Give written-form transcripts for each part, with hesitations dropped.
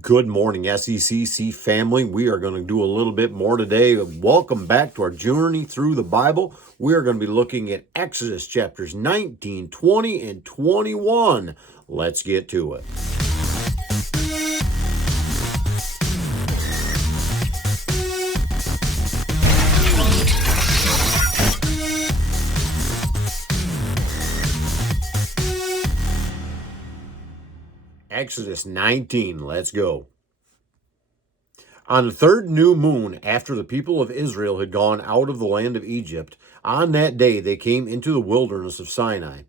Good morning, SECC family. We are going to do a little bit more today. Welcome back to our journey through the Bible. We are going to be looking at Exodus chapters 19, 20, and 21. Let's get to it. Exodus 19, let's go. On the third new moon, after the people of Israel had gone out of the land of Egypt, on that day they came into the wilderness of Sinai.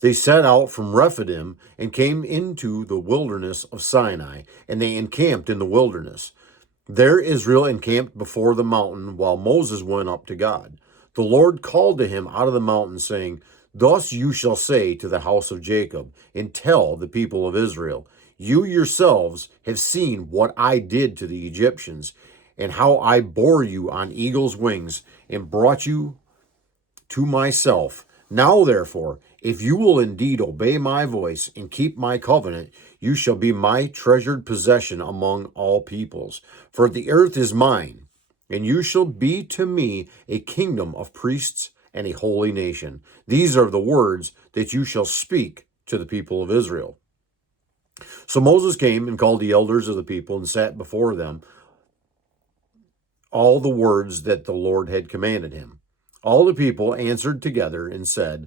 They set out from Rephidim and came into the wilderness of Sinai, and they encamped in the wilderness. There Israel encamped before the mountain, while Moses went up to God. The Lord called to him out of the mountain, saying, "Thus you shall say to the house of Jacob, and tell the people of Israel, you yourselves have seen what I did to the Egyptians, and how I bore you on eagle's wings, and brought you to myself. Now therefore, if you will indeed obey my voice and keep my covenant, you shall be my treasured possession among all peoples. For the earth is mine, and you shall be to me a kingdom of priests and a holy nation. These are the words that you shall speak to the people of Israel." So Moses came and called the elders of the people and sat before them all the words that the Lord had commanded him. All the people answered together and said,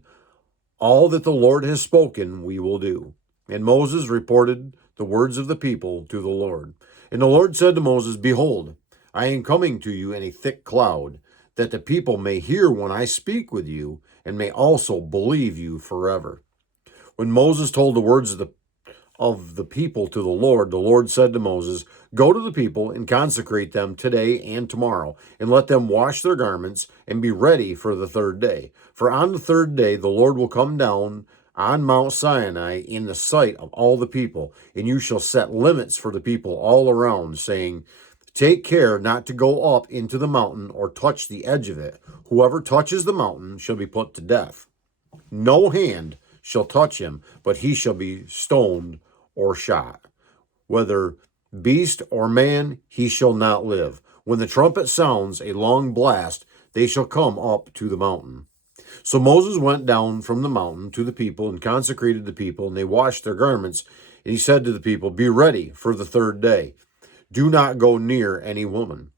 "All that the Lord has spoken we will do." And Moses reported the words of the people to the Lord. And the Lord said to Moses, "Behold, I am coming to you in a thick cloud, that the people may hear when I speak with you, and may also believe you forever." When Moses told the words of the people to the Lord said to Moses, "Go to the people and consecrate them today and tomorrow, and let them wash their garments and be ready for the third day. For on the third day the Lord will come down on Mount Sinai in the sight of all the people, and you shall set limits for the people all around, saying, 'Take care not to go up into the mountain or touch the edge of it. Whoever touches the mountain shall be put to death. No hand shall touch him, but he shall be stoned or shot. Whether beast or man, he shall not live. When the trumpet sounds a long blast, they shall come up to the mountain.'" So Moses went down from the mountain to the people and consecrated the people, and they washed their garments. And he said to the people, "Be ready for the third day. Do not go near any woman."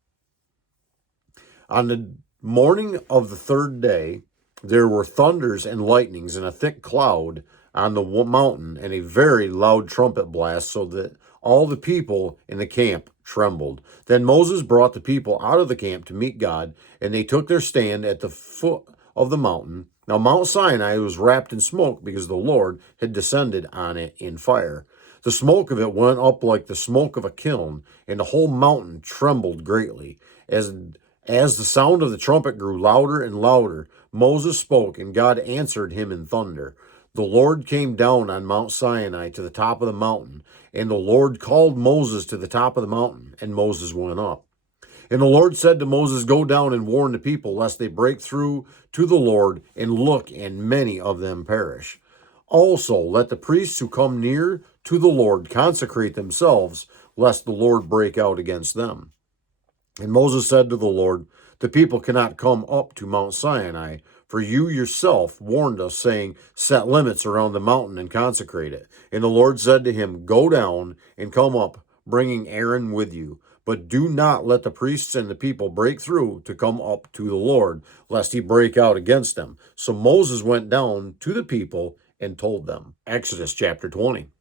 On the morning of the third day, there were thunders and lightnings and a thick cloud on the mountain, and a very loud trumpet blast, so that all the people in the camp trembled. Then Moses brought the people out of the camp to meet God, and they took their stand at the foot of the mountain. Now Mount Sinai was wrapped in smoke, because the Lord had descended on it in fire. The smoke of it went up like the smoke of a kiln, and the whole mountain trembled greatly. As the sound of the trumpet grew louder and louder, Moses spoke, and God answered him in thunder. The Lord came down on Mount Sinai to the top of the mountain, and the Lord called Moses to the top of the mountain, and Moses went up. And the Lord said to Moses, "Go down and warn the people, lest they break through to the Lord and look, and many of them perish. Also, let the priests who come near to the Lord consecrate themselves, lest the Lord break out against them." And Moses said to the Lord, "The people cannot come up to Mount Sinai, for you yourself warned us, saying, 'Set limits around the mountain and consecrate it.'" And the Lord said to him, "Go down and come up, bringing Aaron with you. But do not let the priests and the people break through to come up to the Lord, lest he break out against them." So Moses went down to the people and told them. Exodus chapter 20.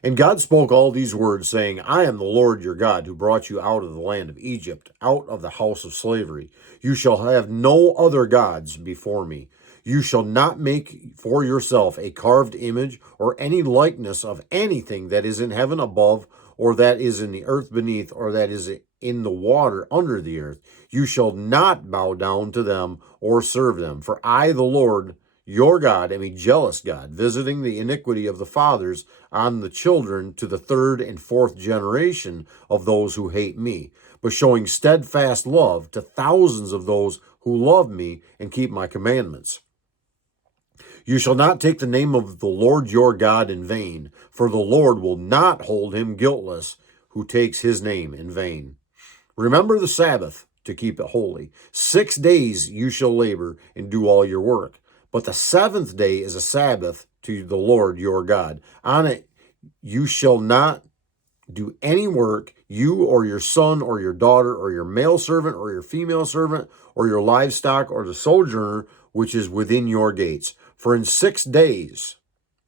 And God spoke all these words, saying, "I am the Lord your God, who brought you out of the land of Egypt, out of the house of slavery. You shall have no other gods before me. You shall not make for yourself a carved image or any likeness of anything that is in heaven above, or that is in the earth beneath, or that is in the water under the earth. You shall not bow down to them or serve them. For I, the Lord your God, am a jealous God, visiting the iniquity of the fathers on the children to the third and fourth generation of those who hate me, but showing steadfast love to thousands of those who love me and keep my commandments. You shall not take the name of the Lord your God in vain, for the Lord will not hold him guiltless who takes his name in vain. Remember the Sabbath to keep it holy. 6 days you shall labor and do all your work. But the seventh day is a Sabbath to the Lord your God. On it you shall not do any work, you or your son or your daughter or your male servant or your female servant or your livestock or the sojourner which is within your gates. For in 6 days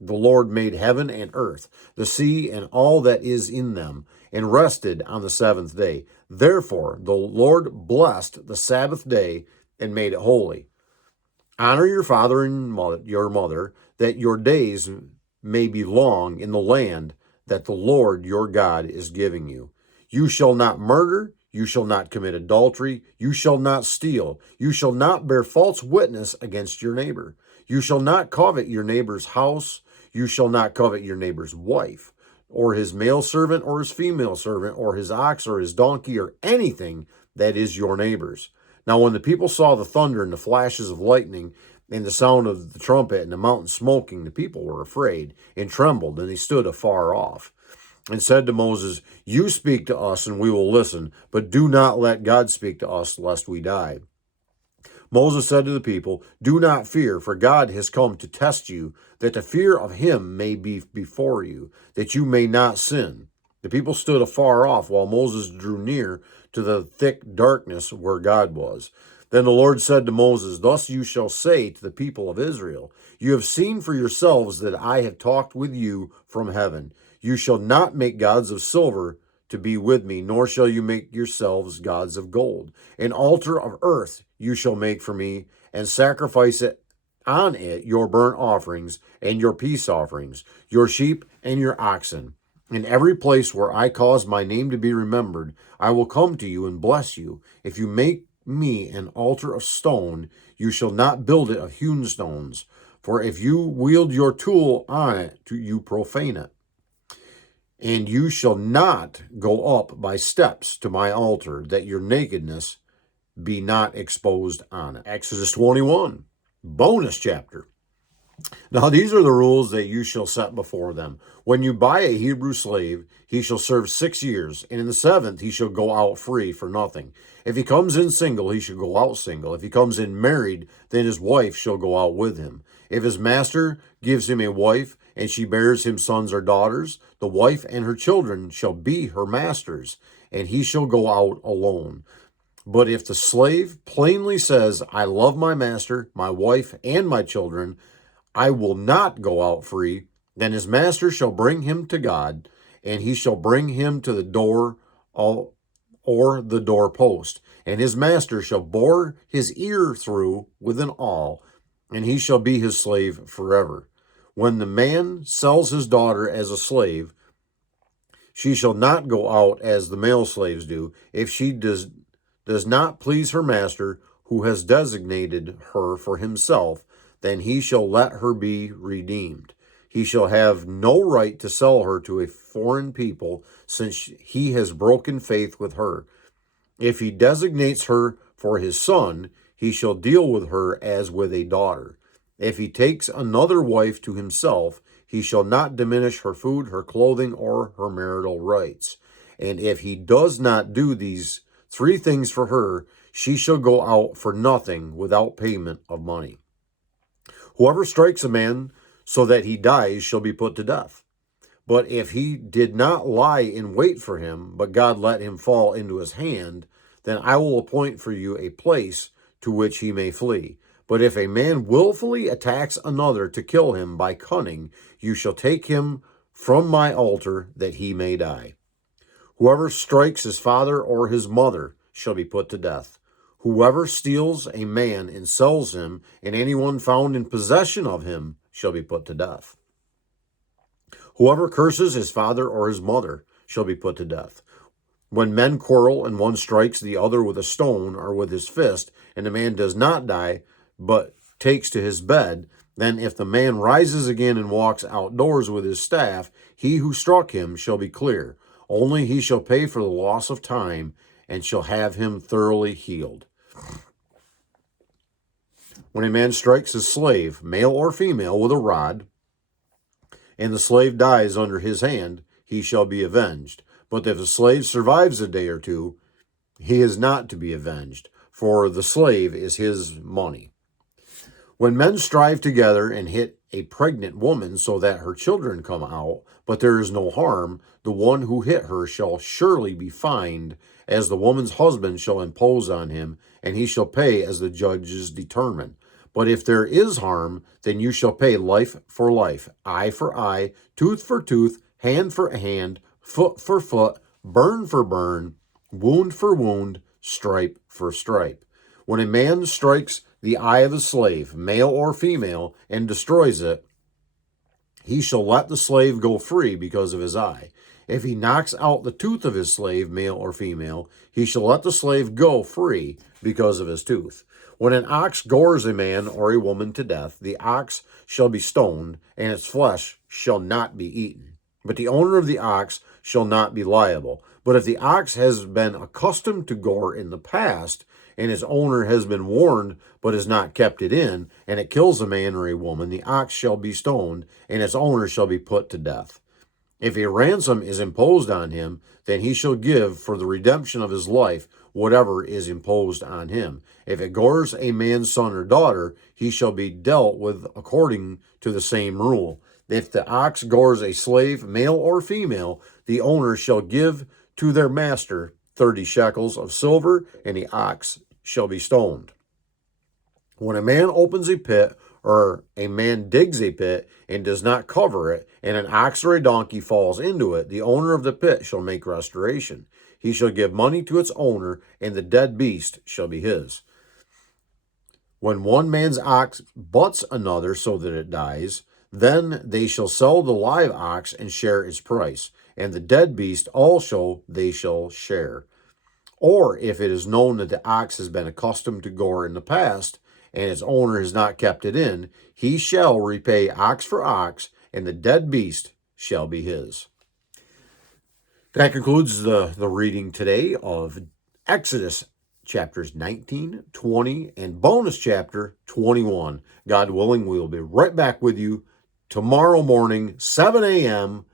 the Lord made heaven and earth, the sea and all that is in them, and rested on the seventh day. Therefore the Lord blessed the Sabbath day and made it holy. Honor your father and your mother, that your days may be long in the land that the Lord your God is giving you. You shall not murder, you shall not commit adultery, you shall not steal, you shall not bear false witness against your neighbor. You shall not covet your neighbor's house, you shall not covet your neighbor's wife, or his male servant or his female servant, or his ox or his donkey, or anything that is your neighbor's. Now when the people saw the thunder and the flashes of lightning and the sound of the trumpet and the mountain smoking, the people were afraid and trembled, and they stood afar off and said to Moses, You speak to us and we will listen, but do not let God speak to us lest we die. Moses said to the people, Do not fear, for God has come to test you, that the fear of him may be before you, that you may not sin. The people stood afar off while Moses drew near to the thick darkness where God was. Then the Lord said to Moses, Thus you shall say to the people of Israel, You have seen for yourselves that I have talked with you from heaven. You shall not make gods of silver to be with me, nor shall you make yourselves gods of gold. An altar of earth you shall make for me, and sacrifice it on it your burnt offerings and your peace offerings, your sheep and your oxen. In every place where I cause my name to be remembered, I will come to you and bless you. If you make me an altar of stone, you shall not build it of hewn stones. For if you wield your tool on it, you profane it. And you shall not go up by steps to my altar, that your nakedness be not exposed on it. Exodus 21, bonus chapter. Now these are the rules that you shall set before them. When you buy a Hebrew slave, he shall serve 6 years, and in the seventh he shall go out free for nothing. If he comes in single, he shall go out single. If he comes in married, then his wife shall go out with him. If his master gives him a wife, and she bears him sons or daughters, the wife and her children shall be her master's, and he shall go out alone. But if the slave plainly says, I love my master, my wife, and my children, I will not go out free, then his master shall bring him to God, and he shall bring him to the door or the doorpost, and his master shall bore his ear through with an awl, and he shall be his slave forever. When the man sells his daughter as a slave, she shall not go out as the male slaves do, if she does not please her master, who has designated her for himself, then he shall let her be redeemed. He shall have no right to sell her to a foreign people, since he has broken faith with her. If he designates her for his son, he shall deal with her as with a daughter. If he takes another wife to himself, he shall not diminish her food, her clothing, or her marital rights. And if he does not do these 3 things for her, she shall go out for nothing without payment of money. Whoever strikes a man so that he dies shall be put to death. But if he did not lie in wait for him, but God let him fall into his hand, then I will appoint for you a place to which he may flee. But if a man willfully attacks another to kill him by cunning, you shall take him from my altar that he may die. Whoever strikes his father or his mother shall be put to death. Whoever steals a man and sells him, and anyone found in possession of him shall be put to death. Whoever curses his father or his mother shall be put to death. When men quarrel and one strikes the other with a stone or with his fist, and the man does not die, but takes to his bed, then if the man rises again and walks outdoors with his staff, he who struck him shall be clear. Only he shall pay for the loss of time, and shall have him thoroughly healed. When a man strikes his slave, male or female, with a rod, and the slave dies under his hand, he shall be avenged. But if the slave survives a day or two, he is not to be avenged, for the slave is his money. When men strive together and hit a pregnant woman so that her children come out, but there is no harm, the one who hit her shall surely be fined, as the woman's husband shall impose on him, and he shall pay as the judges determine. But if there is harm, then you shall pay life for life, eye for eye, tooth for tooth, hand for hand, foot for foot, burn for burn, wound for wound, stripe for stripe. When a man strikes the eye of a slave, male or female, and destroys it, he shall let the slave go free because of his eye. If he knocks out the tooth of his slave, male or female, he shall let the slave go free because of his tooth. When an ox gores a man or a woman to death, the ox shall be stoned, and its flesh shall not be eaten. But the owner of the ox shall not be liable. But if the ox has been accustomed to gore in the past, and his owner has been warned but has not kept it in, and it kills a man or a woman, the ox shall be stoned, and its owner shall be put to death. If a ransom is imposed on him, then he shall give for the redemption of his life whatever is imposed on him. If it gores a man's son or daughter, he shall be dealt with according to the same rule. If the ox gores a slave, male or female, the owner shall give to their master 30 shekels of silver, and the ox shall be stoned. When a man opens a pit, or a man digs a pit and does not cover it, and an ox or a donkey falls into it, the owner of the pit shall make restoration. He shall give money to its owner, and the dead beast shall be his. When one man's ox butts another so that it dies, then they shall sell the live ox and share its price, and the dead beast also they shall share. Or if it is known that the ox has been accustomed to gore in the past, and its owner has not kept it in, he shall repay ox for ox, and the dead beast shall be his. That concludes the reading today of Exodus chapters 19, 20, and bonus chapter 21. God willing, we will be right back with you tomorrow morning, 7 a.m.,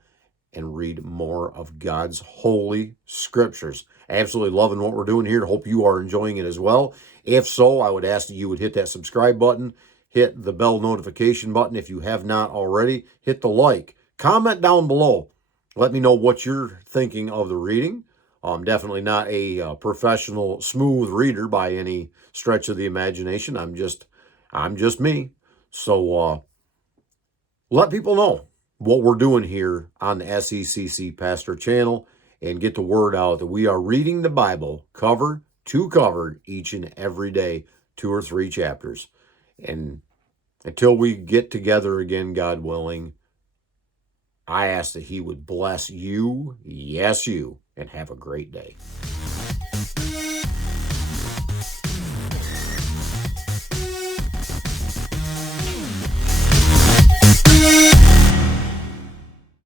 and read more of God's holy scriptures. Absolutely loving what we're doing here. Hope you are enjoying it as well. If so, I would ask that you would hit that subscribe button, hit the bell notification button if you have not already, hit the like, comment down below. Let me know what you're thinking of the reading. I'm definitely not a professional, smooth reader by any stretch of the imagination. I'm just me. So let people know what we're doing here on the SECC Pastor channel, and get the word out that we are reading the Bible cover to cover each and every day, 2 or 3 chapters. And until we get together again, God willing, I ask that He would bless you, yes you, and have a great day.